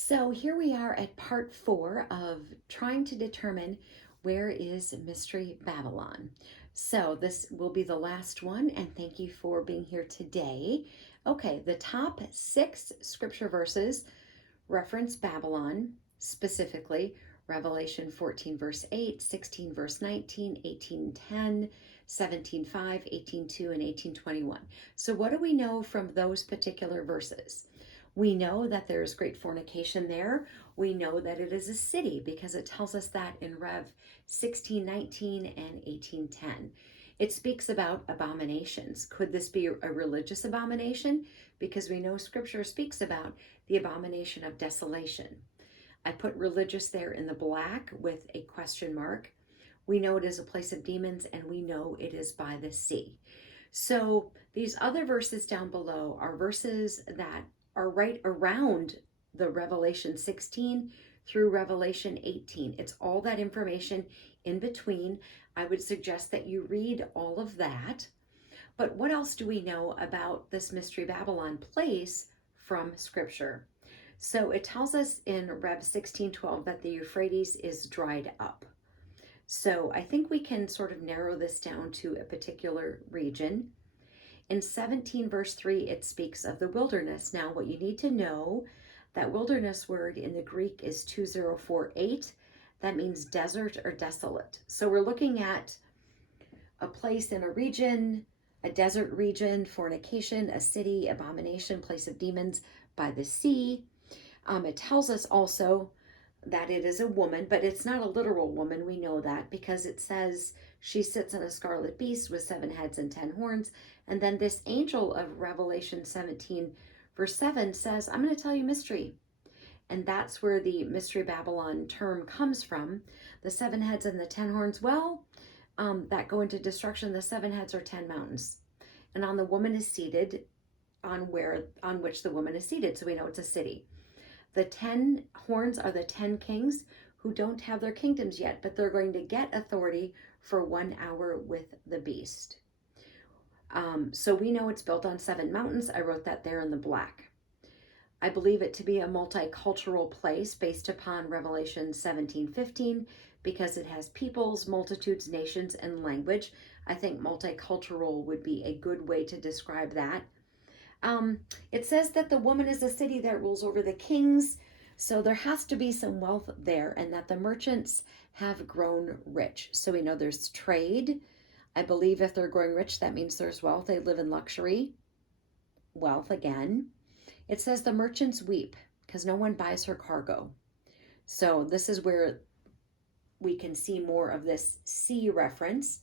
So here we are at part 4 of trying to determine where is Mystery Babylon. So this will be the last one, and thank you for being here today. Okay, the top 6 scripture verses reference Babylon, specifically Revelation 14 verse 8, 16 verse 19, 18:10, 17:5, 18:2, and 18:21. So what do we know from those particular verses? We know that there's great fornication there. We know that it is a city because it tells us that in Rev 16:19 and 18:10. It speaks about abominations. Could this be a religious abomination? Because we know scripture speaks about the abomination of desolation. I put religious there in the black with a question mark. We know it is a place of demons, and we know it is by the sea. So these other verses down below are verses that are right around the Revelation 16 through Revelation 18. It's all that information in between. I would suggest that you read all of that. But what else do we know about this Mystery Babylon place from Scripture? So it tells us in Rev 16:12 that the Euphrates is dried up. So I think we can sort of narrow this down to a particular region. In 17 verse 3, it speaks of the wilderness. Now, what you need to know, that wilderness word in the Greek is 2048. That means desert or desolate. So we're looking at a place in a region, a desert region, fornication, a city, abomination, place of demons by the sea. It tells us also that it is a woman, but it's not a literal woman. We know that because it says she sits on a scarlet beast with 7 heads and 10 horns. And then this angel of Revelation 17, verse 7 says, I'm going to tell you a mystery. And that's where the Mystery Babylon term comes from. The 7 heads and the 10 horns, that go into destruction. The 7 heads are 10 mountains. And on the woman is seated, on which the woman is seated. So we know it's a city. The 10 horns are the 10 kings who don't have their kingdoms yet, but they're going to get authority for 1 hour with the beast. So we know it's built on 7 mountains. I wrote that there in the black. I believe it to be a multicultural place based upon Revelation 17:15 because it has peoples, multitudes, nations, and language. I think multicultural would be a good way to describe that. It says that the woman is a city that rules over the kings, so there has to be some wealth there, and that the merchants have grown rich. So we know there's trade. I believe if they're growing rich, that means there's wealth. They live in luxury. Wealth again. It says the merchants weep because no one buys her cargo. So this is where we can see more of this sea reference.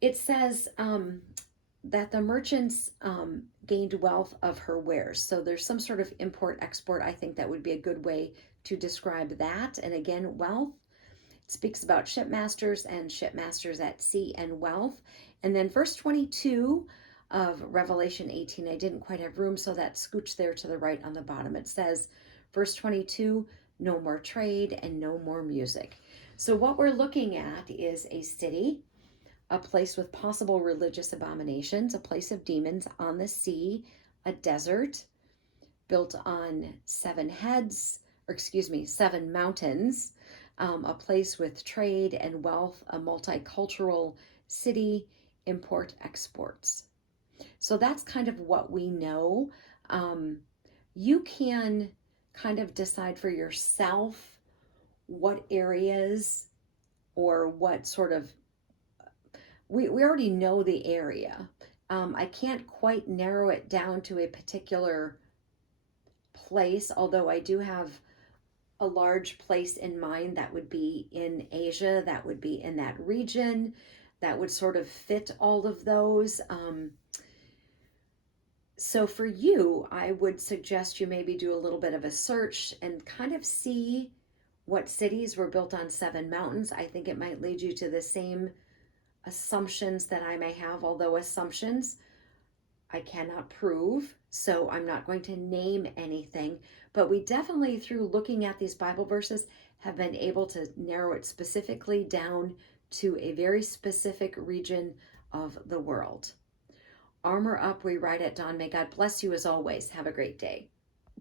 It says that the merchants gained wealth of her wares. So there's some sort of import-export. I think that would be a good way to describe that. And again, wealth. It speaks about shipmasters and shipmasters at sea and wealth. And then verse 22 of Revelation 18, I didn't quite have room, so that scooched there to the right on the bottom. It says, verse 22, no more trade and no more music. So what we're looking at is a city, a place with possible religious abominations, a place of demons on the sea, a desert built on 7 mountains, a place with trade and wealth, a multicultural city, import exports. So that's kind of what we know. You can kind of decide for yourself what areas or what sort of, we already know the area. I can't quite narrow it down to a particular place, although I do have a large place in mind that would be in Asia, that would be in that region, that would sort of fit all of those. So for you, I would suggest you maybe do a little bit of a search and kind of see what cities were built on 7 mountains. I think it might lead you to the same assumptions that I may have, although assumptions I cannot prove, so I'm not going to name anything. But we definitely, through looking at these Bible verses, have been able to narrow it specifically down to a very specific region of the world. Armor up, we ride at dawn. May God bless you as always. Have a great day.